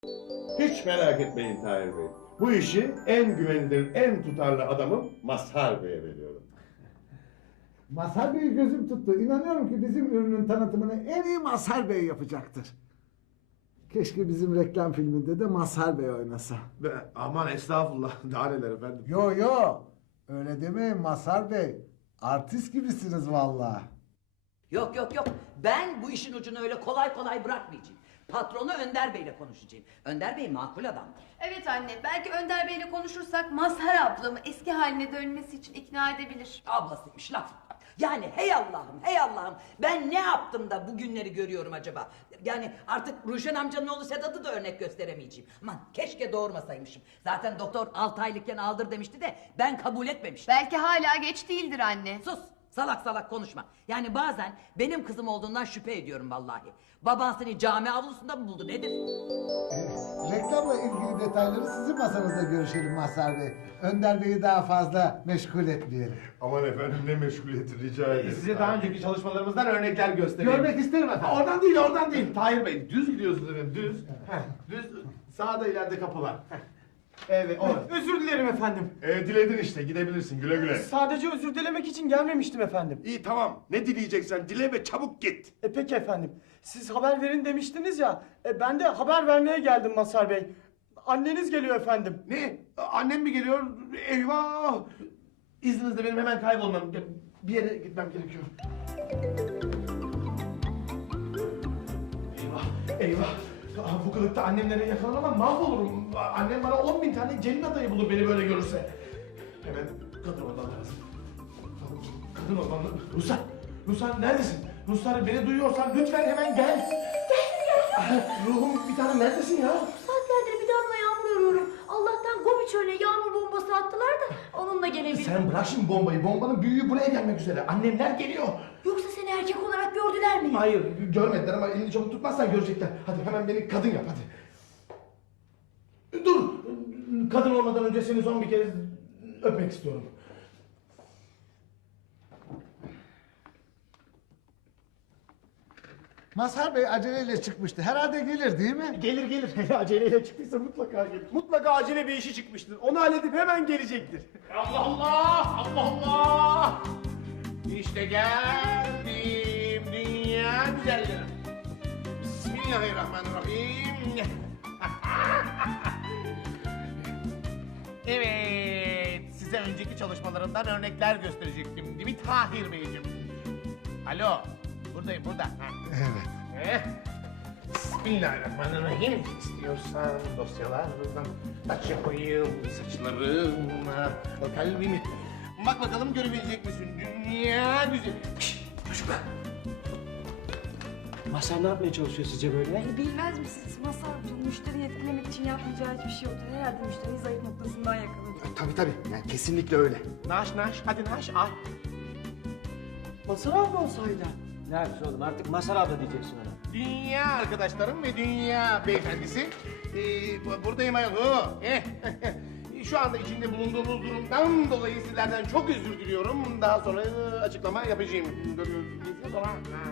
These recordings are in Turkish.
Hiç merak etmeyin Tahir Bey. Bu işi en güvenilir, en tutarlı adamım Mazhar Bey'e veriyorum. Mazhar Bey'i gözüm tuttu. İnanıyorum ki bizim ürünün tanıtımını en iyi Mazhar Bey yapacaktır. Keşke bizim reklam filminde de Mazhar Bey oynasa. Aman estağfurullah. Daha neler efendim. Yo yo. Öyle demeyin Mazhar Bey. Artist gibisiniz vallahi. Yok yok yok. Ben bu işin ucunu öyle kolay kolay bırakmayacağım. Patronu Önder Bey'le konuşacağım. Önder Bey makul adamdır. Evet anne, belki Önder Bey'le konuşursak Mazhar ablamı eski haline dönmesi için ikna edebilir. Ablasıymış laf. Yani hey Allah'ım, hey Allah'ım. Ben ne yaptım da bu günleri görüyorum acaba? Yani artık Ruşen amcanın oğlu Sedat'ı da örnek gösteremeyeceğim. Aman keşke doğurmasaymışım. Zaten doktor 6 aylıkken aldır demişti de ben kabul etmemiştim. Belki hala geç değildir anne. Sus! Salak salak konuşma. Yani bazen benim kızım olduğundan şüphe ediyorum vallahi. Baban seni cami avlusunda mı buldu nedir? Reklamla ilgili detayları sizin masanızda görüşelim Mazhar Bey. Önder Bey'i daha fazla meşgul etmeyelim. Aman efendim ne meşguliyeti rica ederim. Size daha önceki çalışmalarımızdan örnekler göstereyim. Görmek isterim efendim. Oradan değil. Tahir Bey, düz gidiyorsunuz efendim, düz. Düz, sağda ileride kapılar. Evet, orası. Özür dilerim efendim. Diledin işte gidebilirsin güle güle. Sadece özür dilemek için gelmemiştim efendim. İyi tamam, ne dileyeceksen dile ve çabuk git. Peki efendim. Siz haber verin demiştiniz ya. Ben de haber vermeye geldim Mazhar Bey. Anneniz geliyor efendim. Ne? Annem mi geliyor? Eyvah! İzninizle benim hemen kaybolmam. Bir yere gitmem gerekiyor. Eyvah, eyvah. Bu kılıkta annemlere yakalanamam, mahvolurum. Annem bana 10.000 tane gelin adayı bulur beni böyle görürse. Hemen kadın olmam lazım. Kadın olmam lazım. Ruslar neredesin? Ruslar beni duyuyorsan lütfen hemen gel. Ruhum bir tane neredesin ya? Saatlerdir bir damla yağmur arıyorum. Allah'tan Gobi çölüne yağmur bombası attılar da onunla gelebildim. Sen bırak şimdi bombayı. Bombanın büyüğü buraya gelmek üzere. Annemler geliyor. Yoksa seni erkek olarak gördüler mi? Hayır görmediler ama elini çabuk tutmazsan görecekler. Hadi hemen beni kadın yap hadi. Dur. Kadın olmadan önce seni son bir kez öpmek istiyorum. Mazhar Bey aceleyle çıkmıştı. Herhalde gelir değil mi? Gelir. Aceleyle çıktıysa mutlaka gelir. Mutlaka acele bir işi çıkmıştır. Onu halledip hemen gelecektir. Allah Allah! Allah Allah! İşte geldim dünya güzellerim. Bismillahirrahmanirrahim. Evet, size önceki çalışmalarımdan örnekler gösterecektim değil mi Tahir Beyciğim? Alo, buradayım burada. Evet. Bismillahirrahmanirrahim. İstiyorsan dosyalardan taç yapayım saçlarıma, kalbimi. Bak bakalım görebilecek misin? Dünya güzeli. Çocuklar. Mazhar ne yapmaya çalışıyor sizce böyle? Bilmez misiniz? Masal müşteriyi etkilemek için yapmayacağı hiçbir şey yoktur. Herhalde müşteriyi zayıf noktasından yakaladı. Tabii yani kesinlikle öyle. Naş hadi naş al. Mazhar abla olsaydı. Ne yapıyorsun oğlum artık Mazhar abla diyeceksin ona. Dünya arkadaşlarım ve dünya beyefendisi. Buradayım ayol. Şu anda içinde bulunduğumuz durumdan dolayı sizlerden çok özür diliyorum. Daha sonra açıklama yapacağım. Sonra...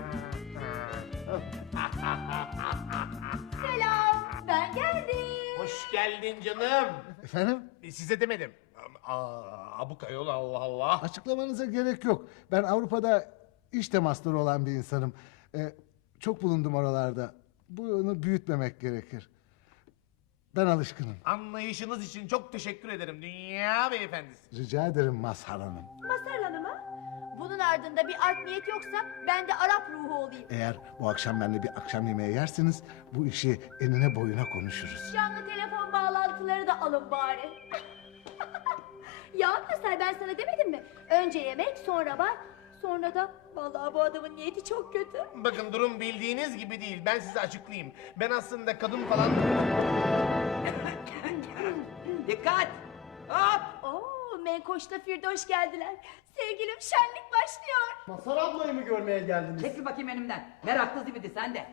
Selam, ben geldim. Hoş geldin canım. Efendim? Size demedim. Abuk ayol Allah Allah. Açıklamanıza gerek yok. Ben Avrupa'da iş temasları olan bir insanım. Çok bulundum oralarda. Bunu büyütmemek gerekir. Ben alışkınım. Anlayışınız için çok teşekkür ederim dünya beyefendisi. Rica ederim Mazhar Hanım. Mazhar Hanım'a? Bunun ardında bir art niyet yoksa ben de Arap ruhu olayım. Eğer bu akşam benimle bir akşam yemeği yerseniz bu işi enine boyuna konuşuruz. Canlı telefon bağlantıları da alın bari. Ya Mazhar ben sana demedim mi? Önce yemek sonra bar sonra da vallahi bu adamın niyeti çok kötü. Bakın durum bildiğiniz gibi değil. Ben size açıklayayım. Ben aslında kadın falan... Dikkat! Hop! Oo, Menkoş'ta Firdoş geldiler. Sevgilim şenlik başlıyor. Mazhar ablayı mı görmeye geldiniz? Çekil bakayım önümden. Meraklı zibidi sen de.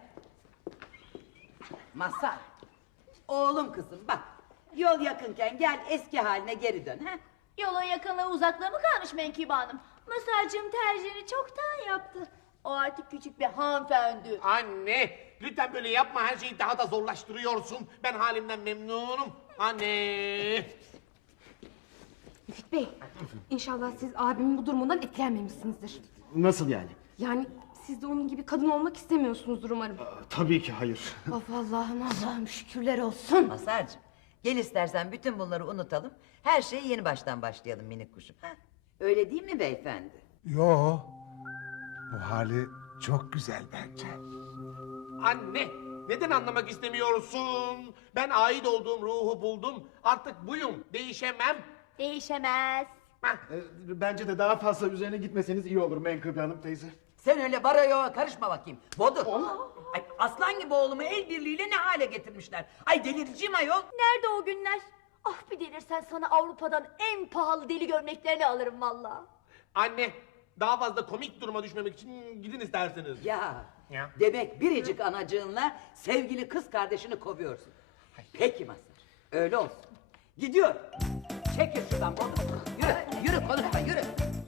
Mazhar. Oğlum kızım bak. Yol yakınken gel eski haline geri dön. Ha? Yolun yakınlığı uzaklığı mı kalmış Menkibe Hanım? Mazhar'cığım tercihini çoktan yaptı. O artık küçük bir hanımefendi. Anne! lütfen böyle yapma. Her şeyi daha da zorlaştırıyorsun. Ben halimden memnunum. Anne. Müfit Bey, inşallah siz abimin bu durumundan etkilenmemişsinizdir. Nasıl yani? Yani siz de onun gibi kadın olmak istemiyorsunuzdur umarım. Tabii ki hayır. Of Allah'ım şükürler olsun. Mazhar'cığım gel istersen bütün bunları unutalım. Her şeye yeni baştan başlayalım minik kuşum. Ha? Öyle değil mi beyefendi? Yo, bu hali çok güzel bence. Anne, neden anlamak istemiyorsun? Ben ait olduğum ruhu buldum. Artık buyum. Değişemem. Değişemez. Hah. Bence de daha fazla üzerine gitmeseniz iyi olur Menkıbe Hanım teyze. Sen öyle baroya karışma bakayım. Bodur. Ay, aslan gibi oğlumu el birliğiyle ne hale getirmişler. Ay delireceğim ayol. Nerede o günler? Ah bir delirsen sana Avrupa'dan en pahalı deli gömleklerini alırım valla. Anne, daha fazla komik duruma düşmemek için gidin isterseniz. Ya, Ya. demek biricik anacığınla sevgili kız kardeşini kovuyorsun. Peki Mazhar, öyle olsun. Gidiyor. Çekil şuradan Bodur. Yürü konuşma yürü.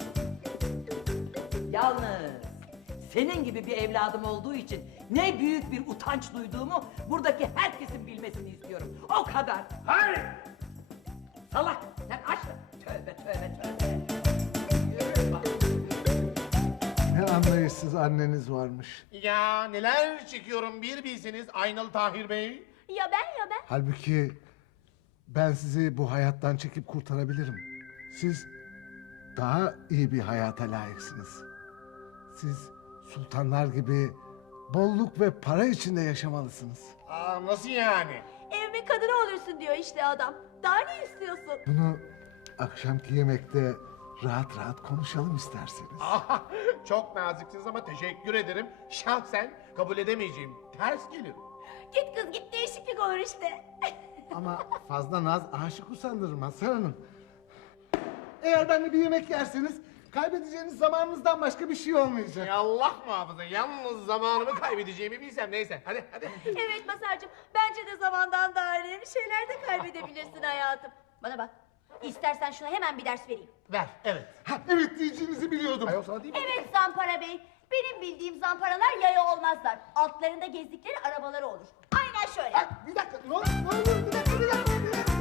Yalnız senin gibi bir evladım olduğu için ne büyük bir utanç duyduğumu buradaki herkesin bilmesini istiyorum. O kadar. Hayır. Salak sen aç. Tövbe. Yürü bak. Ne anlayışsız anneniz varmış. Ya neler çekiyorum bir bilseniz Aynalı Tahir Bey. Ya ben. Halbuki ben sizi bu hayattan çekip kurtarabilirim. Siz daha iyi bir hayata layıksınız. Siz sultanlar gibi bolluk ve para içinde yaşamalısınız. Aa, nasıl yani? Evimin kadını olursun diyor işte adam. Daha ne istiyorsun? Bunu akşamki yemekte rahat rahat konuşalım isterseniz. Aha, çok naziksiniz ama teşekkür ederim. Şahsen kabul edemeyeceğim. Ters gelir. Git kız git değişiklik olur işte. Ama fazla naz aşık usandırır Mazhar Hanım. Eğer benimle bir yemek yerseniz kaybedeceğiniz zamanınızdan başka bir şey olmayacak. Ya Allah muhafaza, yalnız zamanımı kaybedeceğimi bilsem. Neyse, hadi. Evet Masar'cığım bence de zamandan daha önemli şeyler de kaybedebilirsin hayatım. Bana bak. İstersen şuna hemen bir ders vereyim. Ver, evet. Ha, evet diyeceğinizi biliyordum. Ayol sana değil mi? Evet Zampara Bey. Benim bildiğim zamparalar yaya olmazlar. Altlarında gezdikleri arabaları olur. Aynen şöyle. Ha, bir dakika ne olur bir dakika.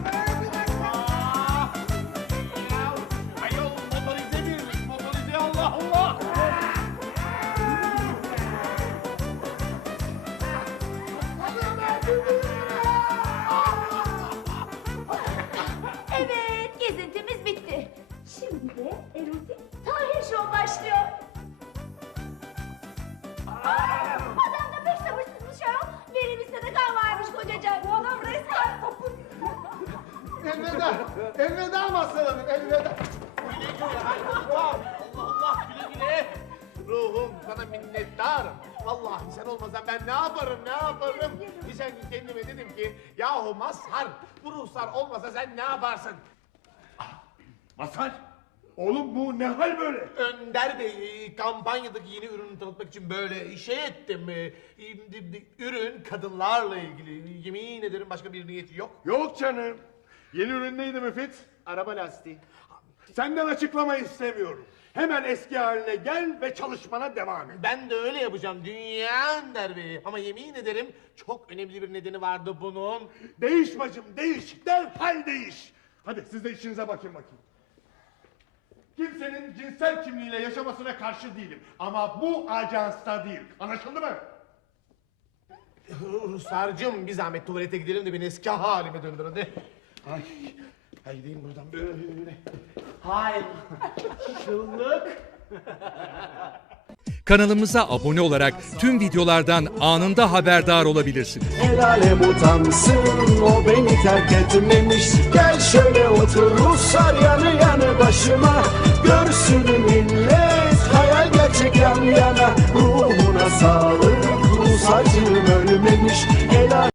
Ya, ayol motorize Allah. Evet gezintimiz bitti. Şimdi de erotik Tahir Show başlıyor. Adam da pek sabırsızmış ayol. Verimizde de kan varmış kocacığım. Bu adam resmen sapık. Elveda Mazhar Hanım, elveda. Güle güle Allah. Allah güle. Ruhum sana minnettarım. Vallahi sen olmasan ben ne yaparım? Geçen gün kendime dedim ki yahu Mazhar bu ruhsar olmasa sen ne yaparsın? Mazhar, oğlum bu ne hal böyle? Önder Bey kampanyadaki yeni ürünü tanıtmak için böyle şey ettim. Ürün kadınlarla ilgili. Yemin ederim başka bir niyeti yok. Yok canım. Yeni ürün neydi Müfit? Araba lastiği. Senden açıklama istemiyorum. Hemen eski haline gel ve çalışmana devam et. Ben de öyle yapacağım Dünya Önder Bey. Ama yemin ederim çok önemli bir nedeni vardı bunun. Değiş bacım, değiş. Derhal değiş. Hadi siz de işinize bakın. Kimsenin cinsel kimliğiyle yaşamasına karşı değilim. Ama bu ajansta değil. Anlaşıldı mı? Ruslarcığım bir zahmet tuvalete gidelim de beni eski halime döndür hadi. Ay gideyim buradan böyle. Hayır. Çıllık. Kanalımıza abone olarak tüm videolardan anında haberdar olabilirsiniz. El alem utansın o beni terk etmemiş. Gel şöyle otur Ruslar yanı yanı başıma. Görsün millet hayal gerçek yan yana.